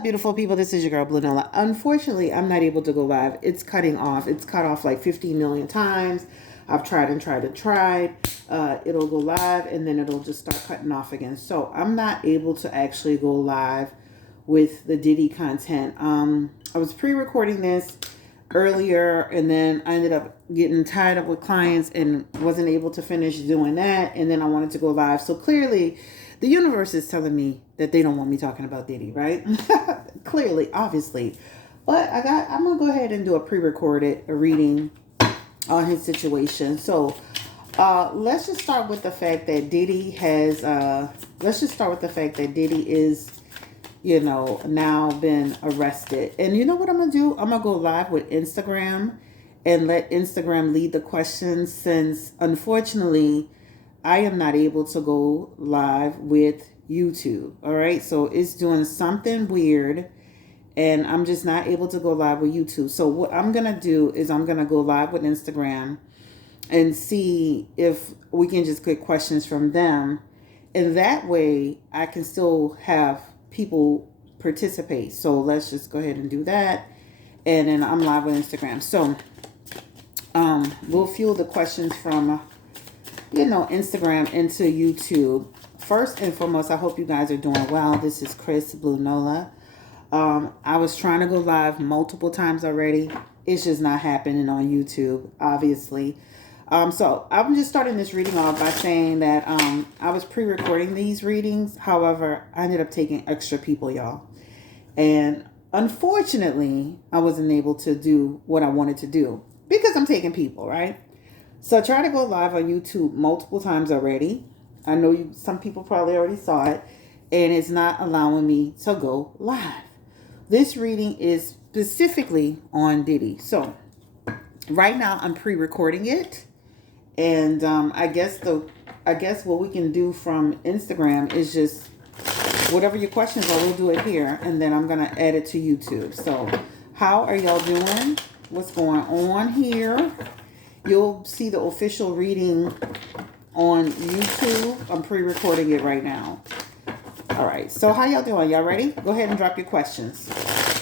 Beautiful people, this is your girl Blue Nola. Unfortunately, I'm not able to go live. It's cutting off. It's cut off like 15 million times. I've tried and tried and tried. It'll go live and then it'll just start cutting off again. So I'm not able to actually go live with the Diddy content. I was pre-recording this earlier and then I ended up getting tied up with clients and wasn't able to finish doing that. And then I wanted to go live. So clearly, the universe is telling me that they don't want me talking about Diddy, right? Clearly, obviously. But I'm gonna go ahead and do a pre-recorded reading on his situation. So let's just start with the fact that Diddy has let's just start with the fact that Diddy is, now been arrested. And you know what I'm gonna do? I'm gonna go live with Instagram and let Instagram lead the questions, since unfortunately I am not able to go live with YouTube. All right. So it's doing something weird and I'm just not able to go live with YouTube. So what I'm going to do is I'm going to go live with Instagram and see if we can just get questions from them. And that way I can still have people participate. So let's just go ahead and do that. And then I'm live with Instagram. So we'll fuel the questions from Instagram into YouTube. First and foremost, I hope you guys are doing well. This is Chris Blue Nola. I was trying to go live multiple times already. It's just not happening on YouTube, obviously. So I'm just starting this reading off by saying that I was pre-recording these readings. However, I ended up taking extra people, y'all. And unfortunately, I wasn't able to do what I wanted to do because I'm taking people, right? So I tried to go live on YouTube multiple times already. I know some people probably already saw it, and it's not allowing me to go live. This reading is specifically on Diddy. So right now I'm pre-recording it, and I guess what we can do from Instagram is just whatever your questions are, we'll do it here, and then I'm gonna add it to YouTube. So how are y'all doing? What's going on here? You'll see the official reading on YouTube. I'm pre-recording it right now. All right. So how y'all doing? Y'all ready? Go ahead and drop your questions.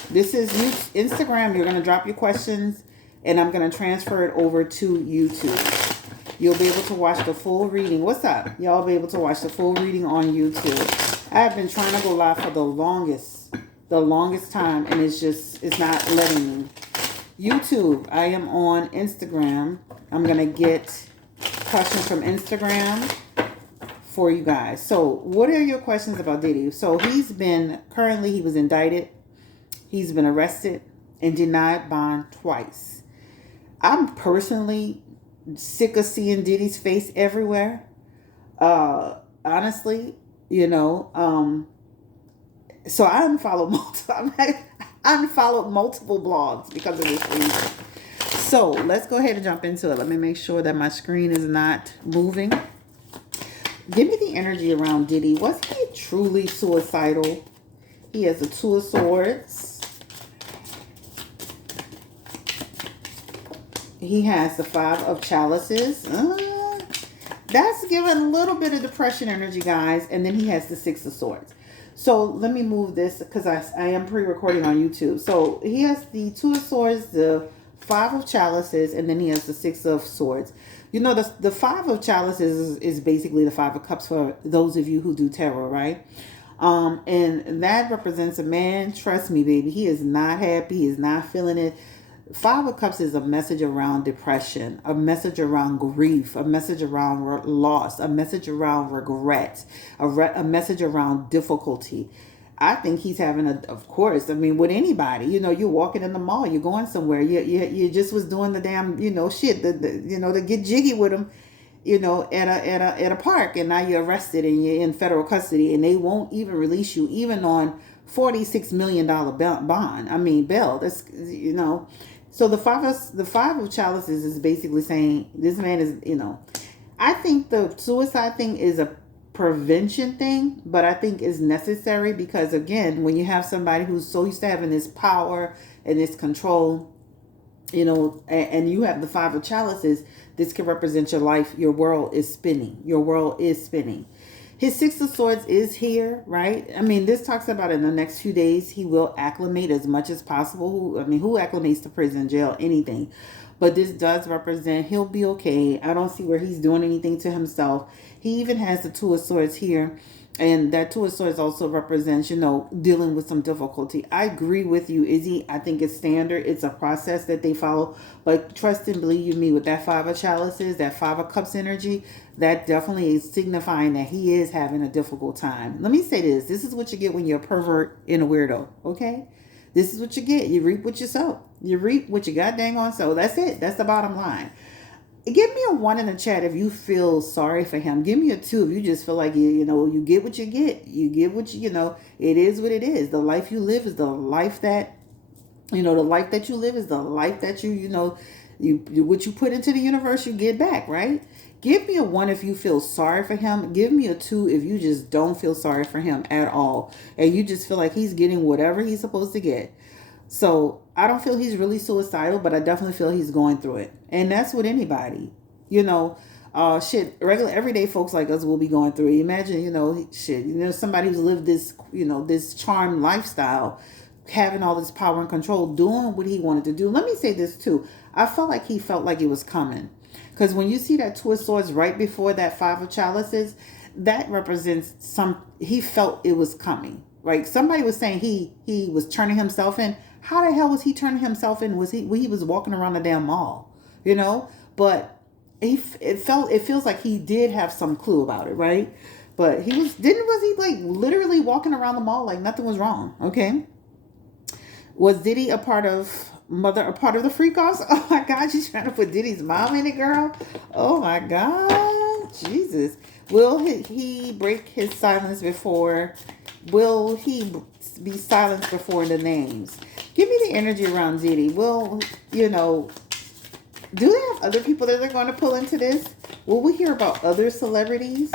This is Instagram. You're going to drop your questions and I'm going to transfer it over to YouTube. You'll be able to watch the full reading. What's up? Y'all be able to watch the full reading on YouTube. I have been trying to go live for the longest time, and it's not letting me. YouTube, I am on Instagram. I'm going to get questions from Instagram for you guys. So what are your questions about Diddy? So he was indicted. He's been arrested and denied bond twice. I'm personally sick of seeing Diddy's face everywhere. Honestly, so I unfollowed multiple blogs because of this reason. So let's go ahead and jump into it. Let me make sure that my screen is not moving. Give me the energy around Diddy. Was he truly suicidal? He has the Two of Swords. He has the Five of Chalices. That's giving a little bit of depression energy, guys. And then he has the Six of Swords. So let me move this because I am pre-recording on YouTube. So he has the Two of Swords, the Five of Chalices, and then he has the Six of Swords. The Five of Chalices is basically the Five of Cups for those of you who do tarot, right? And that represents a man. Trust me, baby. He is not happy. He is not feeling it. Five of Cups is a message around depression, a message around grief, a message around loss, a message around regret, a message around difficulty. I think he's having of course, I mean, with anybody, you're walking in the mall, you're going somewhere, you just was doing the damn, shit, to get jiggy with him, at a park, and now you're arrested and you're in federal custody, and they won't even release you, even on $46 million bond. I mean, bail. That's. So the five of chalices is basically saying this man is, I think the suicide thing is a prevention thing, but I think is necessary because, again, when you have somebody who's so used to having this power and this control, and you have the Five of Chalices, this can represent your life. Your world is spinning. His Six of Swords is here, right? I mean, this talks about in the next few days he will acclimate as much as possible. Who acclimates to prison, jail, anything? But this does represent he'll be okay. I don't see where he's doing anything to himself. He even has the Two of Swords here. And that Two of Swords also represents, dealing with some difficulty. I agree with you, Izzy. I think it's standard. It's a process that they follow. But trust and believe me, with that Five of Chalices, that Five of Cups energy, that definitely is signifying that he is having a difficult time. Let me say this. This is what you get when you're a pervert and a weirdo, okay? This is what you get. You reap what you sow. You reap what you got dang on sow. That's it. That's the bottom line. Give me a 1 in the chat if you feel sorry for him. Give me a 2 if you just feel like you get what you get. You get what it is what it is. The life you live is the life that the life that you live is the life that you what you put into the universe you get back, right? Give me a 1 if you feel sorry for him. Give me a 2 if you just don't feel sorry for him at all. And you just feel like he's getting whatever he's supposed to get. So I don't feel he's really suicidal, but I definitely feel he's going through it. And that's with anybody. Regular everyday folks like us will be going through it. Imagine, somebody who's lived this, this charmed lifestyle, having all this power and control, doing what he wanted to do. Let me say this too. I felt like he felt like it was coming. Because when you see that Two of Swords right before that Five of Chalices, that represents he felt it was coming. Right? Somebody was saying he was turning himself in. How the hell was he turning himself in? Was he was walking around the damn mall? But it feels like he did have some clue about it, right? But was he like literally walking around the mall like nothing was wrong? Okay. Was Diddy a part of the freak offs? Oh my God, she's trying to put Diddy's mom in it, girl. Oh my God, Jesus. Will he break his silence before? Will he be silenced before the names? Give me the energy around Diddy. Do they have other people that they're going to pull into this? Will we hear about other celebrities?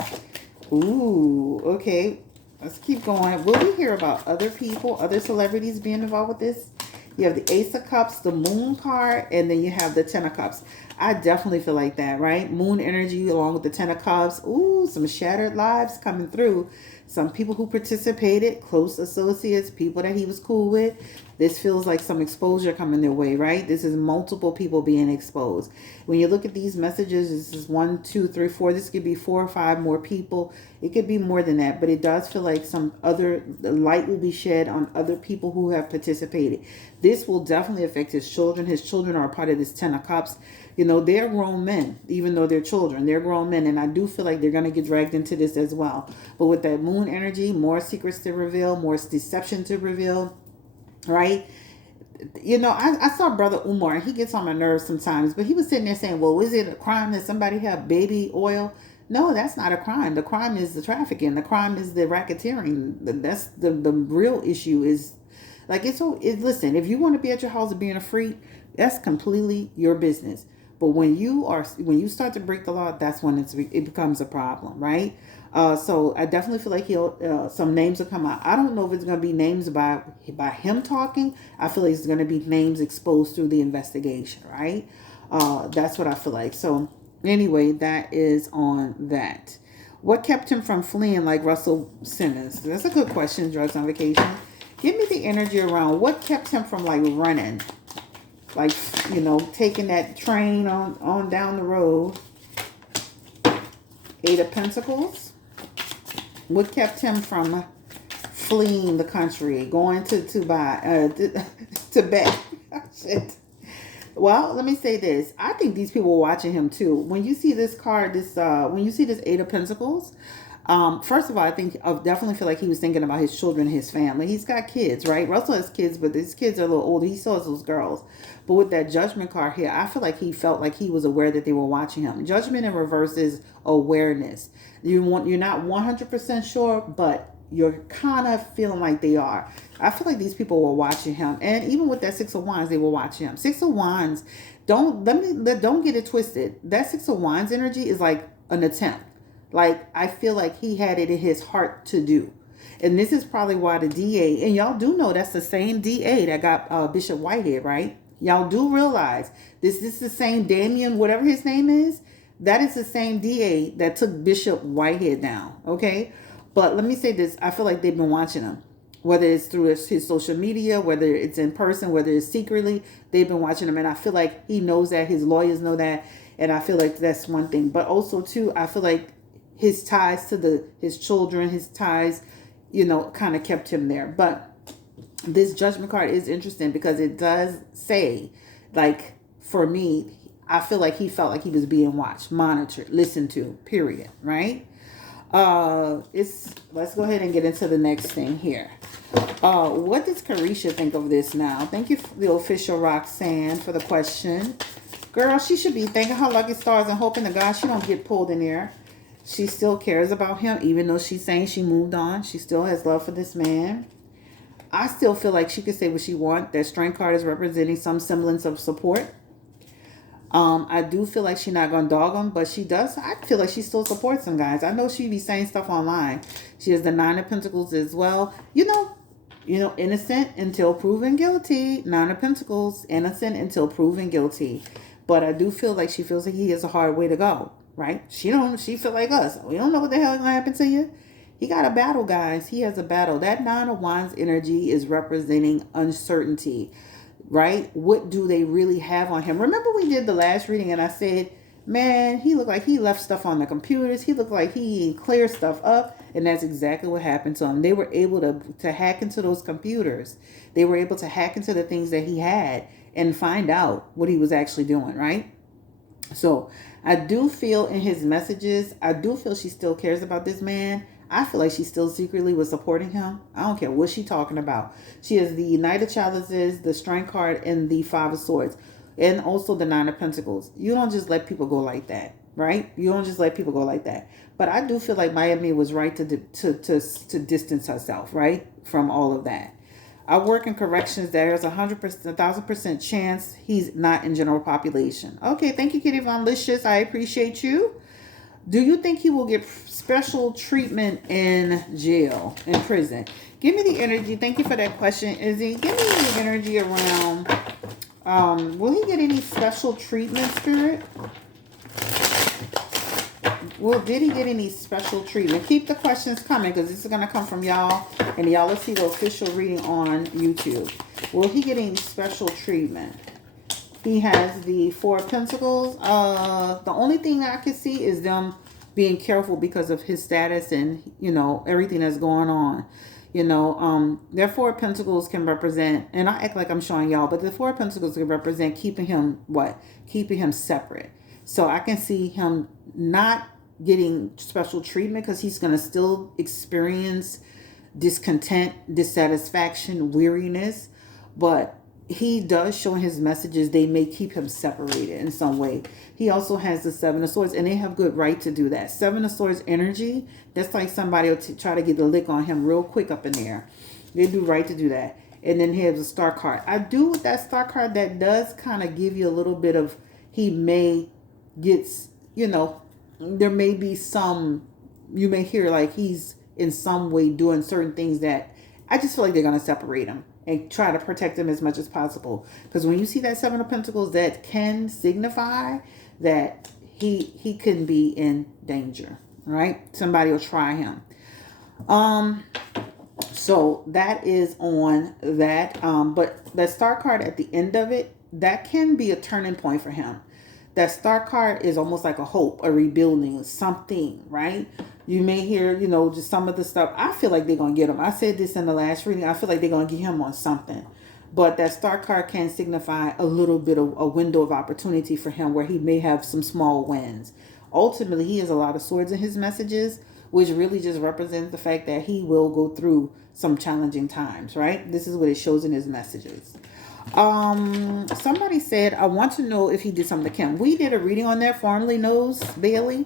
Ooh, okay. Let's keep going. Will we hear about other people, other celebrities being involved with this? You have the Ace of Cups, the Moon card, and then you have the Ten of Cups. I definitely feel like that, right? Moon energy along with the Ten of Cups. Ooh, some shattered lives coming through. Some people who participated, close associates, people that he was cool with. This feels like some exposure coming their way, right? This is multiple people being exposed. When you look at these messages, this is 1, 2, 3, 4. This could be 4 or 5 more people. It could be more than that, but it does feel like some other light will be shed on other people who have participated. This will definitely affect his children. His children are a part of this Ten of Cups. They're grown men, even though they're children. They're grown men, and I do feel like they're going to get dragged into this as well. But with that Moon energy, more secrets to reveal, more deception to reveal, right? I saw Brother Umar, and he gets on my nerves sometimes, but he was sitting there saying, well, is it a crime that somebody have baby oil? No, that's not a crime. The crime is the trafficking. The crime is the racketeering. That's the real issue is, like, listen, if you want to be at your house and being a freak, that's completely your business. But when you start to break the law, that's when it becomes a problem, right? So I definitely feel like some names will come out. I don't know if it's going to be names by him talking. I feel like it's going to be names exposed through the investigation, right? That's what I feel like. So anyway, that is on that. What kept him from fleeing like Russell Simmons? That's a good question. Drugs on vacation. Give me the energy around what kept him from like running. Like, taking that train on down the road. 8 of Pentacles. What kept him from fleeing the country, going to Tibet? Shit. Well, let me say this. I think these people were watching him too. When you see this card, when you see this 8 of Pentacles, first of all, I definitely feel like he was thinking about his children, his family. He's got kids, right? Russell has kids, but his kids are a little older. He still has those girls. But with that Judgment card here, I feel like he felt like he was aware that they were watching him. Judgment in reverse is awareness. You're not 100% sure, but you're kind of feeling like they are. I feel like these people were watching him. And even with that 6 of Wands, they were watching him. 6 of Wands, don't get it twisted. That 6 of Wands energy is like an attempt. Like, I feel like he had it in his heart to do. And this is probably why the DA, and y'all do know that's the same DA that got Bishop Whitehead, right? Y'all do realize this is the same Damien, whatever his name is. That is the same DA that took Bishop Whitehead down. Okay. But let me say this. I feel like they've been watching him. Whether it's through his social media, whether it's in person, whether it's secretly, they've been watching him. And I feel like he knows that. His lawyers know that. And I feel like that's one thing. But also, too, I feel like his ties to his children, his ties, kind of kept him there. But this judgment card is interesting because it does say, like, for me, I feel like he felt like he was being watched, monitored, listened to, period, right? Let's go ahead and get into the next thing here. What does Carisha think of this now? Thank you, the official Roxanne, for the question. Girl, she should be thanking her lucky stars and hoping to God she don't get pulled in there. She still cares about him, even though she's saying she moved on. She still has love for this man. I still feel like she could say what she wants. That strength card is representing some semblance of support. I do feel like she's not going to dog him, but she does. I feel like she still supports him, guys. I know she be saying stuff online. She has the 9 of Pentacles as well. Innocent until proven guilty. 9 of Pentacles, innocent until proven guilty. But I do feel like she feels like he has a hard way to go, right? She feel like us. We don't know what the hell is going to happen to you. He got a battle, guys. He has a battle. That 9 of Wands energy is representing uncertainty, right? What do they really have on him? Remember we did the last reading and I said, man, he looked like he left stuff on the computers. He looked like he cleared stuff up. And that's exactly what happened to him. They were able to hack into those computers. They were able to hack into the things that he had and find out what he was actually doing, right? So I do feel in his messages, I do feel she still cares about this man. I feel like she still secretly was supporting him. I don't care what she's talking about. She has the Knight of Chalices, the Strength card, and the 5 of Swords. And also the 9 of Pentacles. You don't just let people go like that, right? You don't just let people go like that. But I do feel like Miami was right to distance herself, right, from all of that. I work in corrections. There's 100%, 1,000% chance he's not in general population. Okay, thank you, Kitty Von Licious. I appreciate you. Do you think he will get special treatment in jail, in prison? Give me the energy. Thank you for that question, Izzy. Give me the energy around. Will he get any special treatment, Spirit? Did he get any special treatment? Keep the questions coming because this is going to come from y'all. And y'all will see the official reading on YouTube. Will he get any special treatment? He has the 4 of Pentacles. The only thing I can see is them being careful because of his status and, everything that's going on. Their 4 of Pentacles can represent, and I act like I'm showing y'all, but the 4 of Pentacles can represent keeping him what? Keeping him separate. So I can see him not getting special treatment because he's going to still experience discontent, dissatisfaction, weariness. But he does show in his messages they may keep him separated in some way. He also has the 7 of Swords, and they have good right to do that. 7 of Swords energy, that's like somebody will try to get the lick on him real quick up in there. They do right to do that. And then he has a Star card. I do with that Star card, that does kind of give you a little bit of, he may get, there may be some, you may hear like he's in some way doing certain things that I just feel like they're going to separate him and try to protect him as much as possible. Because when you see that 7 of Pentacles, that can signify that he can be in danger, right? Somebody will try him. So that is on that. But that Star card at the end of it, that can be a turning point for him. That Star card is almost like a hope, a rebuilding, something, right? You may hear, just some of the stuff. I feel like they're going to get him. I said this in the last reading. I feel like they're going to get him on something. But that Star card can signify a little bit of a window of opportunity for him where he may have some small wins. Ultimately, he has a lot of swords in his messages, which really just represents the fact that he will go through some challenging times, right? This is what it shows in his messages. Somebody said, I want to know if he did something to Kim. We did a reading on that, formerly knows Bailey.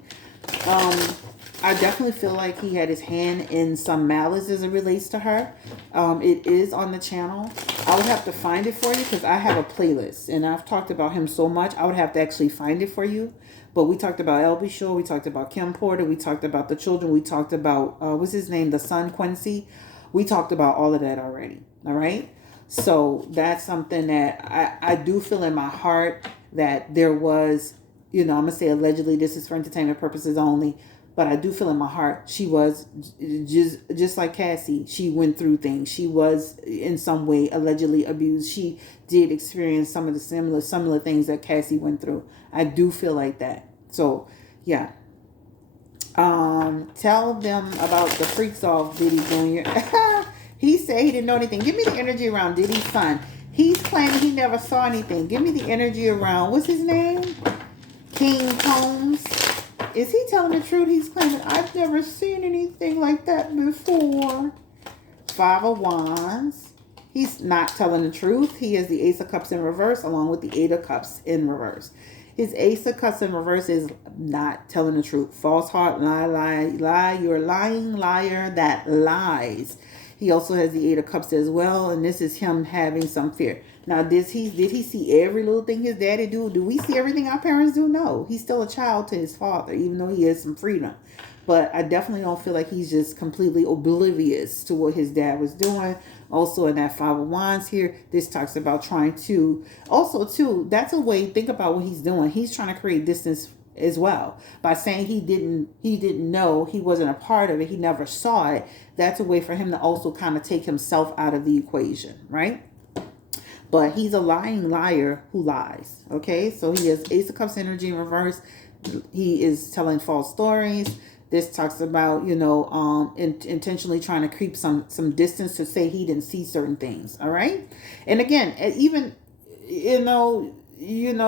I definitely feel like he had his hand in some malice as it relates to her. It is on the channel. I would have to find it for you because I have a playlist and I've talked about him so much. I would have to actually find it for you. But we talked about LB Shaw. We talked about Kim Porter. We talked about the children. We talked about, what's his name? The son, Quincy. We talked about all of that already. All right. So that's something that I do feel in my heart that there was you know, I'm gonna say allegedly this is for entertainment purposes only, but I do feel in my heart she was just like Cassie. She went through things. She was in some way allegedly abused. She did experience some of the similar things that Cassie went through. I do feel like that. So yeah. Tell them about the freaks off Diddy Jr. He said he didn't know anything. Give me the energy around Diddy's son. He's claiming he never saw anything. Give me the energy around, what's his name? King Combs. Is he telling the truth? He's claiming, I've never seen anything like that before. Five of Wands. He's not telling the truth. He has the Ace of Cups in reverse along with the Eight of Cups in reverse. His Ace of Cups in reverse is not telling the truth. False heart, lie, lie, lie. You're a lying liar that lies. He also has the Eight of Cups as well, and this is him having some fear. Now, did he see every little thing his daddy do? Do we see everything our parents do? No. He's still a child to his father, even though he has some freedom. But I definitely don't feel like he's just completely oblivious to what his dad was doing. Also, in that Five of Wands here, this talks about trying to... Also, too, that's a way... Think about what he's doing. He's trying to create distance as well. By saying he didn't know, he wasn't a part of it, he never saw it. That's a way for him to also kind of take himself out of the equation, right? But he's a lying liar who lies, okay? So he has Ace of Cups energy in reverse. He is telling false stories. This talks about, you know, intentionally trying to keep some distance to say he didn't see certain things, all right? And again, even, you know,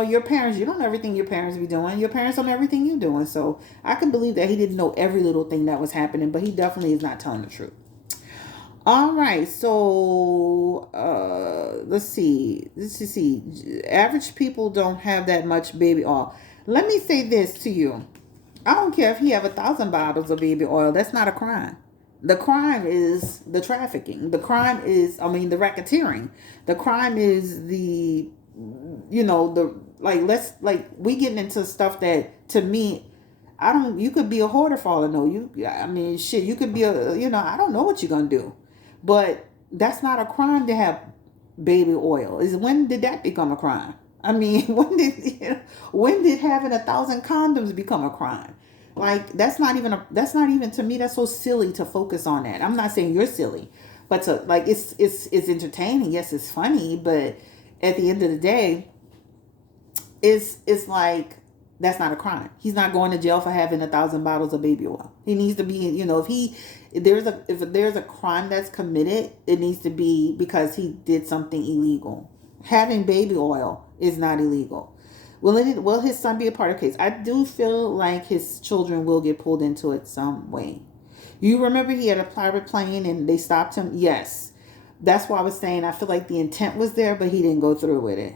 your parents, you don't know everything your parents be doing. Your parents don't know everything you're doing. So I can believe that he didn't know every little thing that was happening, but he definitely is not telling the truth. All right, so let's see. Average people don't have that much baby oil. Let me say this to you. I don't care if he have 1,000 bottles of baby oil. That's not a crime. The crime is the trafficking. The crime is, the racketeering. The crime is the, we getting into stuff that, to me, you could be a hoarder for all I know. You could be I don't know what you're going to do. But that's not a crime to have baby oil. When did that become a crime? When did having 1,000 condoms become a crime? Like, that's not even to me, that's so silly to focus on that. I'm not saying you're silly, but it's entertaining. Yes, it's funny, but at the end of the day, it's like, that's not a crime. He's not going to jail for having 1,000 bottles of baby oil. He needs to be, if there's a crime that's committed, it needs to be because he did something illegal. Having baby oil is not illegal. Will his son be a part of the case? I do feel like his children will get pulled into it some way. You remember he had a private plane and they stopped him? Yes. That's why I was saying I feel like the intent was there, but he didn't go through with it.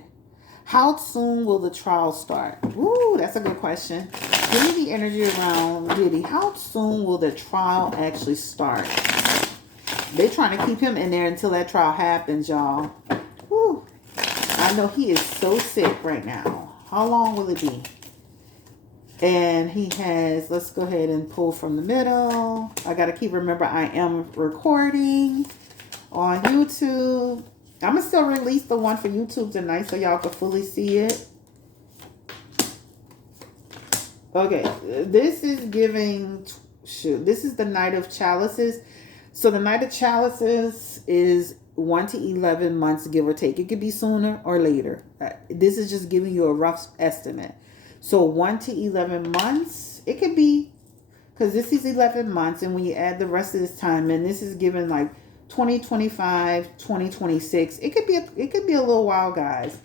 How soon will the trial start? Ooh, that's a good question. Give me the energy around Diddy. How soon will the trial actually start? They're trying to keep him in there until that trial happens, y'all. Woo. I know he is so sick right now. How long will it be? And he has, let's go ahead and pull from the middle. I got to remember I am recording on YouTube. I'm going to still release the one for YouTube tonight so y'all can fully see it. Okay, this is this is the Knight of Chalices. So the Knight of Chalices is 1 to 11 months, give or take. It could be sooner or later. This is just giving you a rough estimate. So 1 to 11 months, it could be, because this is 11 months, and when you add the rest of this time, and this is given like 2025, 2026. It could be a little while, guys.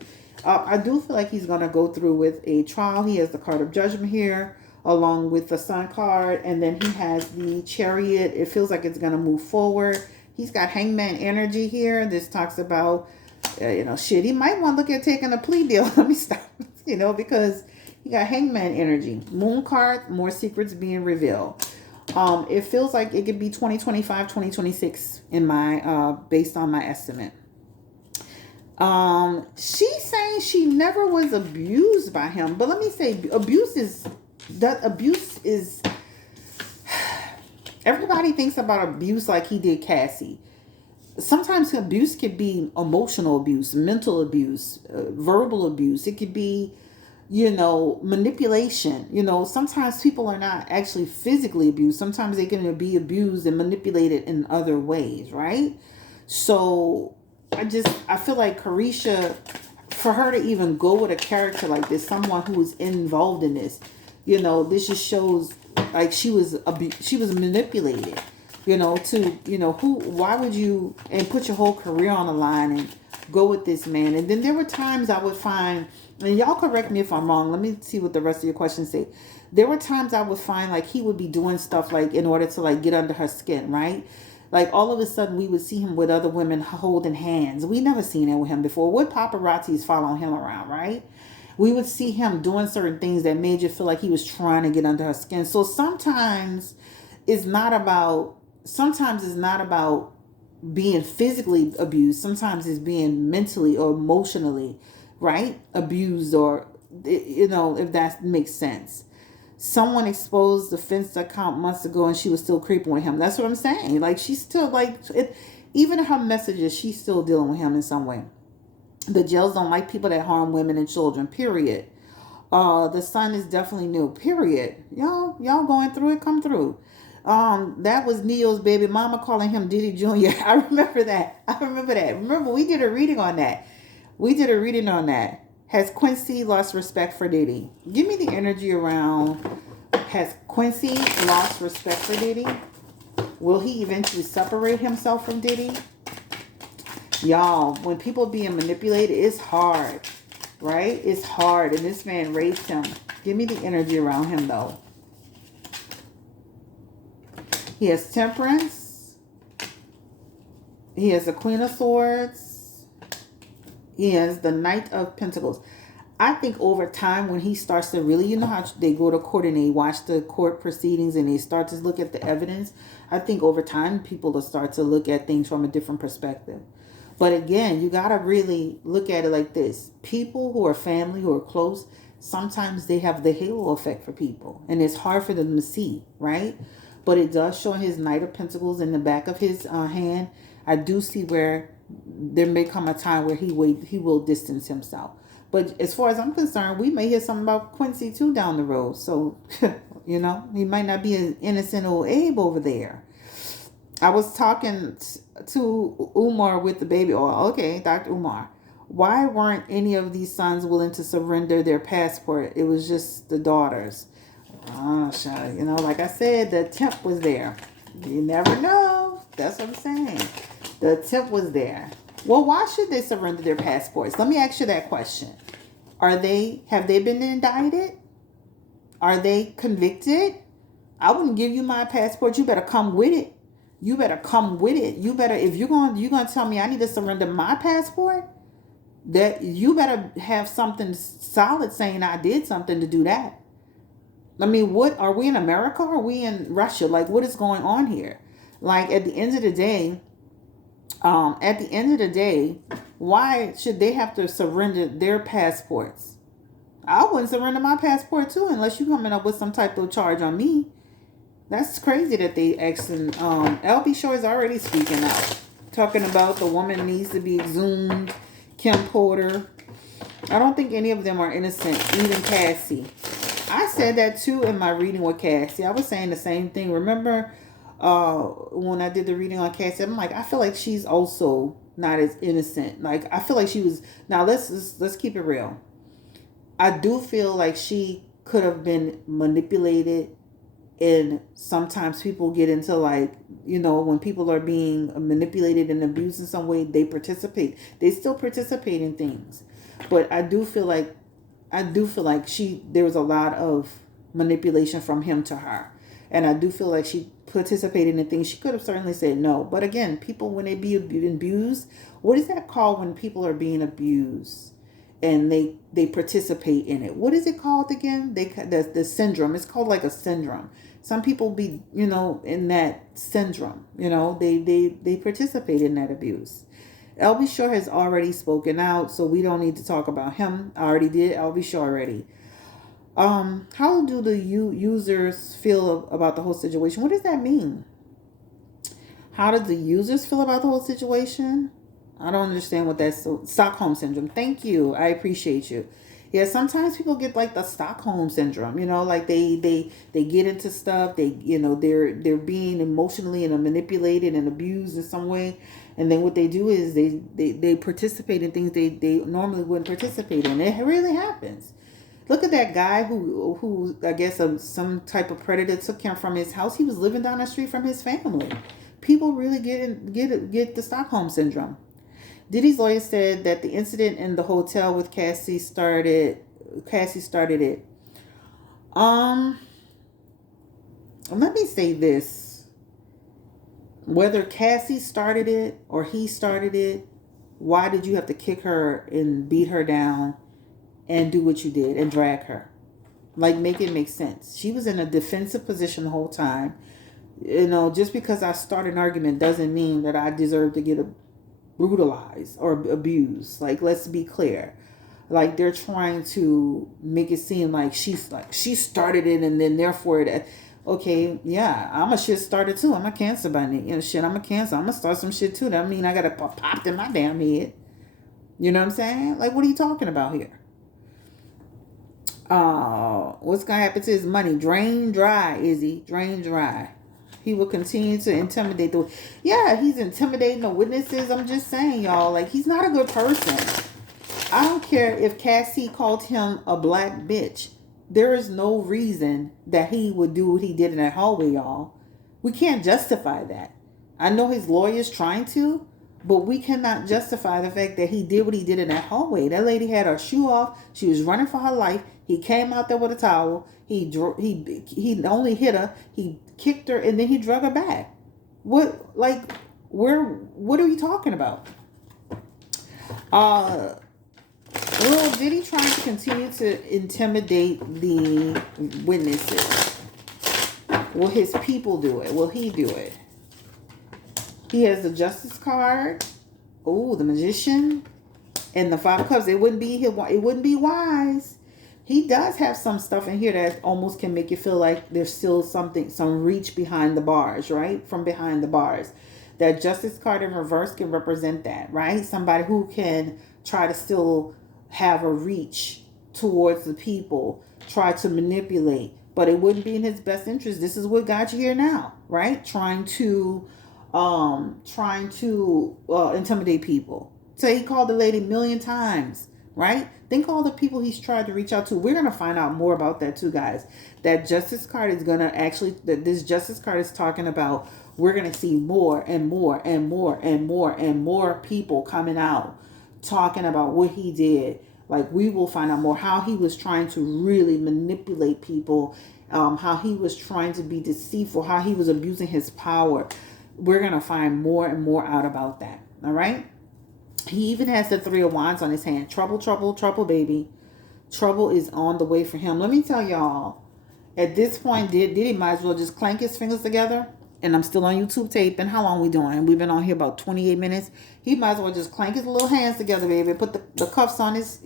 I do feel like he's going to go through with a trial. He has the card of judgment here along with the Sun card, and then he has the Chariot. It feels like it's going to move forward. He's got Hangman energy here. This talks about he might want to look at taking a plea deal. Let me stop. Because he got Hangman energy. Moon card, more secrets being revealed. It feels like it could be 2025, 2026 in my based on my estimate. She's saying she never was abused by him, but let me say, abuse is everybody thinks about abuse like he did Cassie. Sometimes abuse could be emotional abuse, mental abuse, verbal abuse. It could be manipulation. Sometimes people are not actually physically abused. Sometimes they can be abused and manipulated in other ways, right? So I feel like Carisha, for her to even go with a character like this, someone who was involved in this, this just shows like she was manipulated, to who why would you and put your whole career on the line and go with this man. And then there were times I would find, and y'all correct me if I'm wrong, let me see what the rest of your questions say. There were times I would find like he would be doing stuff like in order to like get under her skin, right? Like all of a sudden we would see him with other women holding hands. We never seen that with him before. What paparazzi's following him around, right? We would see him doing certain things that made you feel like he was trying to get under her skin. So it's not about sometimes it's not about being physically abused. Sometimes it's being mentally or emotionally, right, abused, or if that makes sense. Someone exposed the Finsta account months ago and she was still creeping with him. That's what I'm saying. Like she's still like it, even in her messages, she's still dealing with him in some way. The jails don't like people that harm women and children, period. The son is definitely new, period. Y'all going through it, come through. That was Neo's baby mama calling him Diddy Jr. I remember that. Remember, we did a reading on that. Has Quincy lost respect for Diddy? Give me the energy around. Has Quincy lost respect for Diddy? Will he eventually separate himself from Diddy? Y'all, when people being manipulated, it's hard, right? It's hard, and this man raised him. Give me the energy around him, though. He has Temperance. He has the Queen of Swords. He has the Knight of Pentacles. I think over time when he starts to really, how they go to court and they watch the court proceedings and they start to look at the evidence, I think over time people will start to look at things from a different perspective. But again, you got to really look at it like this. People who are family, who are close, sometimes they have the halo effect for people. And it's hard for them to see, right? But it does show his Knight of Pentacles in the back of his hand. I do see where there may come a time where he will distance himself. But as far as I'm concerned, we may hear something about Quincy too down the road. So, he might not be an innocent old Abe over there. I was talking to Umar with the baby oil. Okay, Dr. Umar. Why weren't any of these sons willing to surrender their passport? It was just the daughters. Oh, like I said, the attempt was there. You never know. That's what I'm saying. The attempt was there. Well, why should they surrender their passports? Let me ask you that question. Have they been indicted? Are they convicted? I wouldn't give you my passport. You better come with it. You better, if you're going to tell me I need to surrender my passport, that you better have something solid saying I did something to do that. I mean, what are we in America? Or are we in Russia? Like, what is going on here? Like, at the end of the day, why should they have to surrender their passports? I wouldn't surrender my passport too unless you're coming up with some type of charge on me. That's crazy that they asking. LB Shore is already speaking out, talking about the woman needs to be exhumed. Kim Porter. I don't think any of them are innocent. Even Cassie. I said that too in my reading with Cassie. I was saying the same thing. Remember when I did the reading on Cassie? I'm like, I feel like she's also not as innocent. Like, I feel like she was. Now let's keep it real. I do feel like she could have been manipulated. And sometimes people get into like, when people are being manipulated and abused in some way, they participate. They still participate in things. But I do feel like there was a lot of manipulation from him to her. And I do feel like she participated in things. She could have certainly said no. But again, people, when they be abused, what is that called when people are being abused? And they participate in it. What is it called again? The syndrome. It's called like a syndrome. Some people be, in that syndrome. They participate in that abuse. LB Shore has already spoken out, so we don't need to talk about him. I already did LB Shore already. How do the users feel about the whole situation? What does that mean? How do the users feel about the whole situation? I don't understand what that's. Stockholm Syndrome. Thank you. I appreciate you. Yeah, sometimes people get like the Stockholm syndrome, like they get into stuff, they're being emotionally and manipulated and abused in some way. And then what they do is they participate in things they normally wouldn't participate in. It really happens. Look at that guy who I guess some type of predator took him from his house. He was living down the street from his family. People really get the Stockholm syndrome. Diddy's lawyer said that the incident in the hotel with Cassie started it. Um, Let me say this. Whether Cassie started it or he started it, why did you have to kick her and beat her down and do what you did and drag her? Like, make it make sense. She was in a defensive position the whole time. Just because I start an argument doesn't mean that I deserve to get brutalized or abused. Like, let's be clear. Like, they're trying to make it seem like she started it, and then therefore it. Okay, yeah, I'm a shit starter too. I'm a Cancer by name. Shit, I'm a Cancer. I'm gonna start some shit too. That mean I got to popped in my damn head. You know what I'm saying? Like, what are you talking about here? What's gonna happen to his money? Drain dry, Izzy. Drain dry. He will continue to intimidate the. Yeah, he's intimidating the witnesses. I'm just saying, y'all. Like, he's not a good person. I don't care if Cassie called him a black bitch. There is no reason that he would do what he did in that hallway, y'all. We can't justify that. I know his lawyer's trying to, but we cannot justify the fact that he did what he did in that hallway. That lady had her shoe off. She was running for her life. He came out there with a towel. He only hit her. He kicked her, and then he drug her back. What are we talking about? Well, Diddy trying to continue to intimidate the witnesses. Will his people do it? Will he do it? He has the Justice card. Oh, the Magician, and the Five of Cups. It wouldn't be wise. He does have some stuff in here that almost can make you feel like there's still some reach behind the bars, right? From behind the bars. That Justice card in reverse can represent that, right? Somebody who can try to still have a reach towards the people, try to manipulate, but it wouldn't be in his best interest. This is what got you here now, right? Trying to intimidate people. So he called the lady a million times, right? Think all the people he's tried to reach out to. We're gonna find out more about that too, guys. That Justice card is gonna this Justice card is talking about. We're gonna see more and more and more and more and more people coming out talking about what he did. Like, we will find out more how he was trying to really manipulate people, how he was trying to be deceitful, how he was abusing his power. We're going to find more and more out about that. All right. He even has the Three of Wands on his hand. Trouble, trouble, trouble, baby. Trouble is on the way for him. Let me tell y'all, at this point, Diddy might as well just clank his fingers together. And I'm still on YouTube taping. How long we doing? We've been on here about 28 minutes. He might as well just clank his little hands together, baby. Put the cuffs on his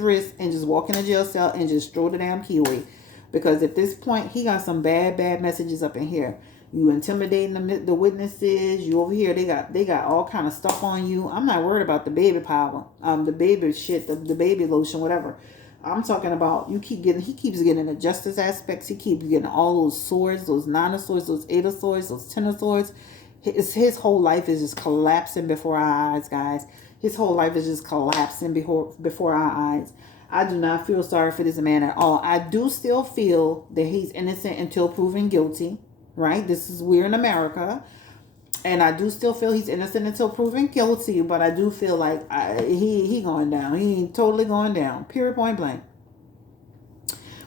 wrist and just walk in a jail cell and just throw the damn key away. Because at this point, he got some bad messages up in here. You intimidating the witnesses. You over here. They got all kind of stuff on you. I'm not worried about the baby power. The baby shit. The baby lotion, whatever. I'm talking about he keeps getting the justice aspects. He keeps getting all those swords, those 9 of swords, those 8 of swords, those 10 of swords. His whole life is just collapsing before our eyes, guys. His whole life is just collapsing before our eyes. I do not feel sorry for this man at all. I do still feel that he's innocent until proven guilty, right? We're in America. And I do still feel he's innocent until proven guilty, but I do feel like he going down. He ain't totally going down. Period, point blank.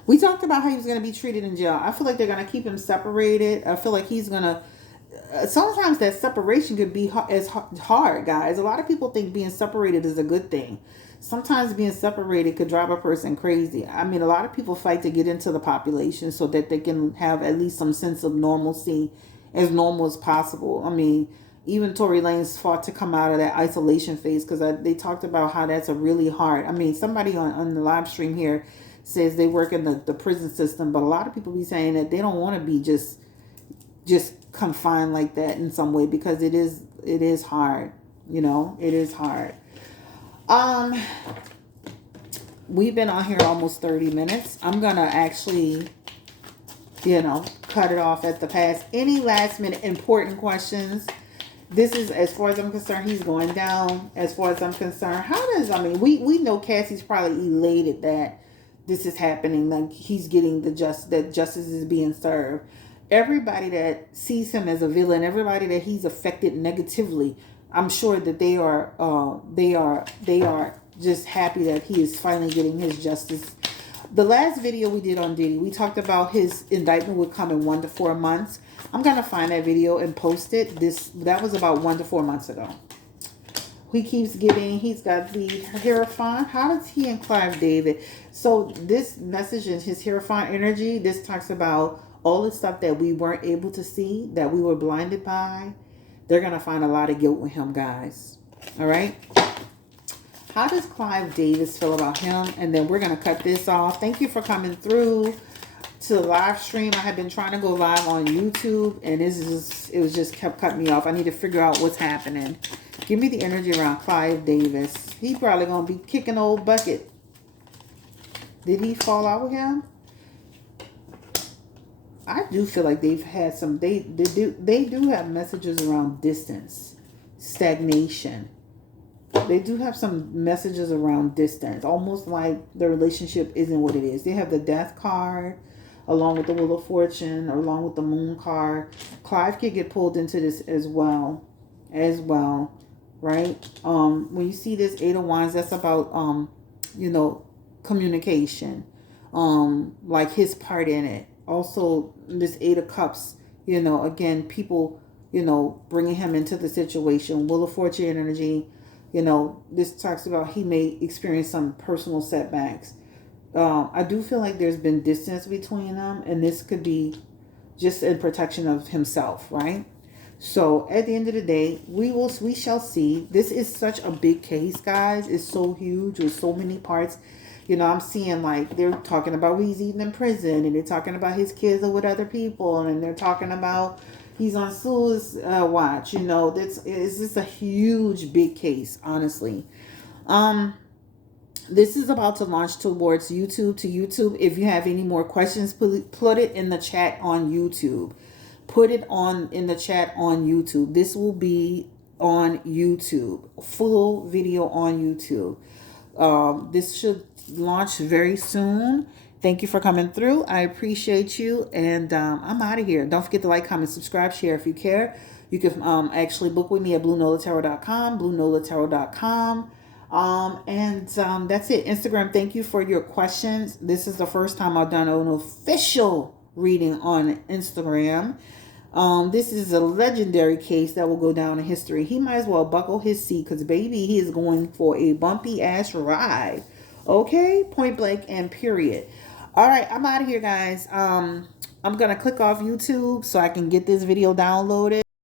We talked about how he was going to be treated in jail. I feel like they're going to keep him separated. I feel like he's going to... sometimes that separation could be as hard, guys. A lot of people think being separated is a good thing. Sometimes being separated could drive a person crazy. I mean, a lot of people fight to get into the population so that they can have at least some sense of normalcy, as normal as possible. I mean, even Tory Lanez fought to come out of that isolation phase because they talked about how that's a really hard. I mean, somebody on the live stream here says they work in the prison system, but a lot of people be saying that they don't want to be just confined like that in some way because it is hard. It is hard. we've been on here almost 30 minutes. I'm going to actually, cut it off at the pass. Any last minute important questions? This is, as far as I'm concerned, he's going down. As far as I'm concerned, we know Cassie's probably elated that this is happening. Like, he's getting that justice is being served. Everybody that sees him as a villain, everybody that he's affected negatively, I'm sure that they are just happy that he is finally getting his justice. The last video we did on Diddy, we talked about his indictment would come in 1 to 4 months. I'm gonna find that video and post it. That was about 1 to 4 months ago. He keeps giving. He's got the Hierophant. How does he and Clive David? So this message in his Hierophant energy, this talks about all the stuff that we weren't able to see, that we were blinded by. They're going to find a lot of guilt with him, guys. All right? How does Clive Davis feel about him? And then we're going to cut this off. Thank you for coming through to the live stream. I have been trying to go live on YouTube, and it was just kept cutting me off. I need to figure out what's happening. Give me the energy around Clive Davis. He probably going to be kicking old bucket. Did he fall out with him? I do feel like they've had some, they do have messages around distance, stagnation. They do have some messages around distance, almost like the relationship isn't what it is. They have the Death card along with the Wheel of Fortune, or along with the Moon card. Clive could get pulled into this as well, right? When you see this Eight of Wands, that's about, communication, like his part in it. Also, this Eight of Cups, again, people, bringing him into the situation. Wheel of Fortune energy, this talks about he may experience some personal setbacks. I do feel like there's been distance between them, and this could be just in protection of himself, right? So at the end of the day, we shall see. This is such a big case, guys. It's so huge with so many parts. I'm seeing, like, they're talking about he's eating in prison, and they're talking about his kids are with other people, and they're talking about he's on suicide watch. It's just a huge, big case, honestly. This is about to launch towards YouTube. If you have any more questions, put it in the chat on YouTube. Put it in the chat on YouTube. This will be on YouTube. Full video on YouTube. This should launch very soon. Thank you for coming through. I appreciate you. And I'm out of here. Don't forget to like, comment, subscribe, share if you care. You can actually book with me at BlueNolaTarot.com. BlueNolaTarot.com. That's it. Instagram, thank you for your questions. This is the first time I've done an official reading on Instagram. This is a legendary case that will go down in history. He might as well buckle his seat, because baby, he is going for a bumpy ass ride. Okay, point blank and period. All right, I'm out of here, guys. I'm gonna click off YouTube so I can get this video downloaded.